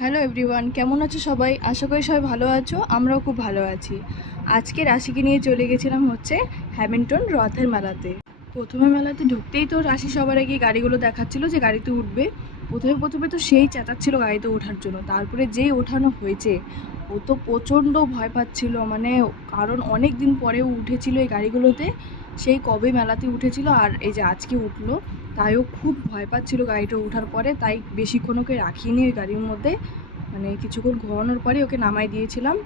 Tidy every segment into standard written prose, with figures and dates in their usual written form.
Hello everyone, কেমন আছো সবাই? আশা করি সবাই ভালো আছো। আমরাও খুব ভালো আছি। আজকে রাশিকে নিয়ে চলে গেছিলাম হ্যামিল্টন রথের মেলাতে। প্রথমে মেলাতে ঢুকতেই তো রাশি সবার আগে গাড়িগুলো দেখাচ্ছিল যে গাড়িতে উঠবে। প্রথমে তো সেই চেঁচাচ্ছিল গাড়িতে ওঠার জন্য। তারপরে যেই ওঠানো হয়েছে ও তো প্রচণ্ড ভয় পাচ্ছিল, মানে কারণ অনেক দিন পরেও উঠেছিল এই গাড়িগুলোতে। সেই কবে মেলাতে উঠেছিল আর এই যে আজকে উঠলো, তাইও খুব ভয় পাচ্ছিল গাড়িটা ওঠার পরে। তাই বেশিক্ষণ ওকে রাখিনি ওই গাড়ির মধ্যে, মানে কিছুক্ষণ ঘোরানোর পরে ওকে নামাই দিয়েছিলাম।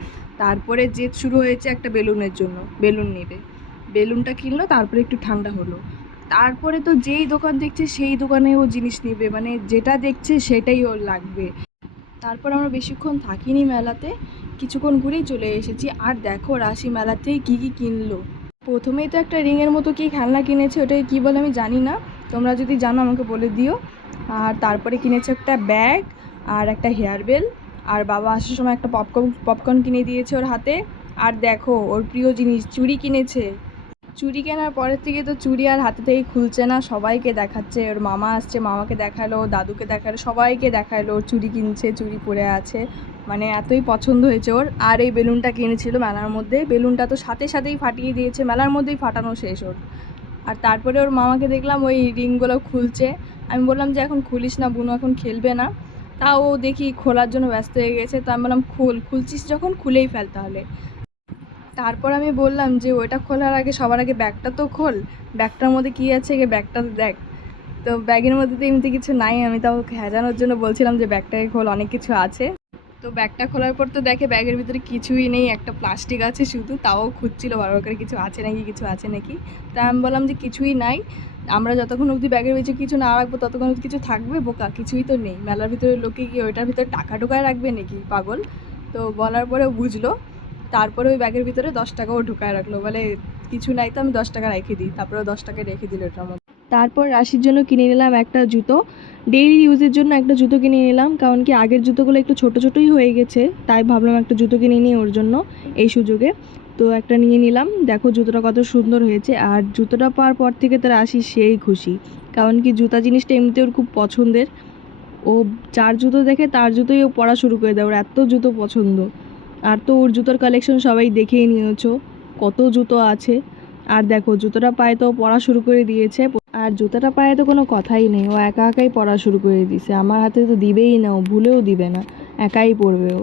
তারপরে জেদ শুরু হয়েছে একটা বেলুনের জন্য, বেলুন নেবে। বেলুনটা কিনলো, তারপরে একটু ঠান্ডা হলো। তারপরে তো যেই দোকান দেখছে সেই দোকানে ও জিনিস নেবে, মানে যেটা দেখছে সেটাই ওর লাগবে। তারপর আমরা বেশিক্ষণ থাকিনি মেলাতে, কিছুক্ষণ ঘুরেই চলে এসেছি। আর দেখো রাশি মেলাতেই কী কী কিনলো। প্রথমেই তো একটা রিংয়ের মতো কি খেলনা কিনেছে, ওটাকে কী বলে আমি জানি না, তোমরা যদি জানো আমাকে বলে দিও। আর তারপরে কিনেছে একটা ব্যাগ আর একটা হেয়ার বেল। আর বাবা আসার সময় একটা পপকর্ন কিনে দিয়েছে ওর হাতে। আর দেখো ওর প্রিয় জিনিস চুড়ি কিনেছে। চুড়ি কেনার পরের থেকে তো চুড়ি আর হাতে থেকে খুলছে না, সবাইকে দেখাচ্ছে। ওর মামা আসছে, মামাকে দেখালো, দাদুকে দেখালো, সবাইকে দেখালো ওর চুড়ি কিনছে, চুড়ি পরে আছে। মানে এতই পছন্দ হয়েছে ওর। আর এই বেলুনটা কিনেছিল মেলার মধ্যে, বেলুনটা তো সাথেই ফাটিয়ে দিয়েছে, মেলার মধ্যেই ফাটানো শেষ ওর। আর তারপরে ওর মামাকে দেখলাম ওই রিংগুলো খুলছে। আমি বললাম যে এখন খুলিস না বুনু, এখন খেলবে না। তাও ও দেখি খোলার জন্য ব্যস্ত হয়ে গেছে। তো আমি বললাম খুলছিস যখন খুলেই ফেল তাহলে। তারপর আমি বললাম যে ওইটা খোলার আগে সবার আগে ব্যাগটা তো খোল, ব্যাগটার মধ্যে কী আছে ব্যাগটা দেখ। তো ব্যাগের মধ্যে তো এমনি কিছু নাই, আমি তাও খেজানোর জন্য বলছিলাম যে ব্যাগটাকে খোল, অনেক কিছু আছে। তো ব্যাগটা খোলার পর তো দেখে ব্যাগের ভিতরে কিছুই নেই, একটা প্লাস্টিক আছে শুধু। তাও খুঁজছিল বারবার করে কিছু আছে নাকি। তা আমি বললাম যে কিছুই নাই, আমরা যতক্ষণ অবধি ব্যাগের ভিতরে কিছু না রাখবো ততক্ষণ অবধি কিছু থাকবে বোকা, কিছুই তো নেই। মেলার ভিতরে লোকে কি ওইটার ভিতরে টাকা ঢোকায় রাখবে নাকি, পাগল। তো বলার পরেও বুঝলো। তারপরে ওই ব্যাগের ভিতরে 10 টাকাও ঢুকায় রাখলো, বলে কিছু নাই তো আমি 10 টাকা রেখে দিই। তারপরে 10 টাকা রেখে দিল ওটার মধ্যে। তারপর রাশির জন্য কিনে নিলাম একটা জুতো, ডেইলি ইউজের জন্য একটা জুতো কিনে নিলাম, কারণ কি আগের জুতোগুলো একটু ছোটোই হয়ে গেছে। তাই ভাবলাম একটা জুতো কিনে নিই ওর জন্য এই সুযোগে। তো একটা নিয়ে নিলাম। দেখো জুতোটা কত সুন্দর হয়েছে। আর জুতোটা পাওয়ার পর থেকে তো রাশি সেই খুশি, কারণ কি জুতা জিনিসটা এমনিতে ওর খুব পছন্দের। ও যার জুতো দেখে তার জুতোই ও পরা শুরু করে দেয়, ওর এত জুতো পছন্দ। আর তো ওর জুতোর কালেকশন সবাই দেখেই নিয়েছো, কত জুতো আছে। আর দেখো জুতোটা পায়ে তো পরা শুরু করে দিয়েছে। আর জুতোটা পায়ে তো কোনো কথাই নেই, ও একাই পরা শুরু করে দিয়েছে। আমার হাতে তো দিবেই না, ও ভুলেও দিবে না, একাই পরবে ও।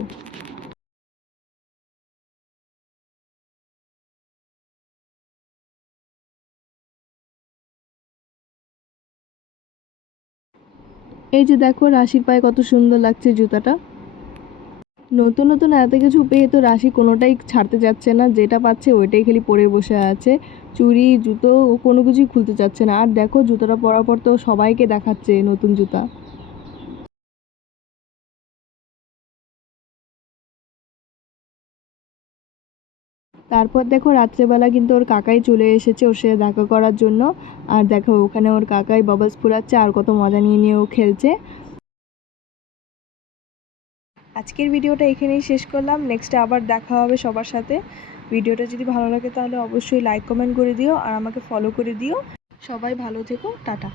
এই যে দেখো রাশির পায়ে কত সুন্দর লাগছে জুতাটা। নতুন নতুন এত কিছু পেয়ে তো রাশি কোনোটাই ছাড়তে যাচ্ছে না, যেটা পাচ্ছে ওইটাই খালি পরে বসে আছে। চুড়ি জুতো ও কোনো কিছুই খুলতে চাচ্ছে না। আর দেখো জুতোটা পরার পর তো সবাইকে দেখাচ্ছে নতুন জুতা। তারপর দেখো রাত্রেবেলা কিন্তু ওর কাকাই চলে এসেছে ওর সাথে দেখা করার জন্য। আর দেখো ওখানে ওর কাকাই বাবলস ফুলাচ্ছে আর কত মজা নিয়ে নিয়ে ও খেলছে। আজকের ভিডিওটা এখানেই শেষ করলাম, নেক্সটে আবার দেখা হবে সবার সাথে। ভিডিওটা যদি ভালো লাগে তাহলে অবশ্যই লাইক কমেন্ট করে দিও আর আমাকে ফলো করে দিও। সবাই ভালো থেকো, টাটা।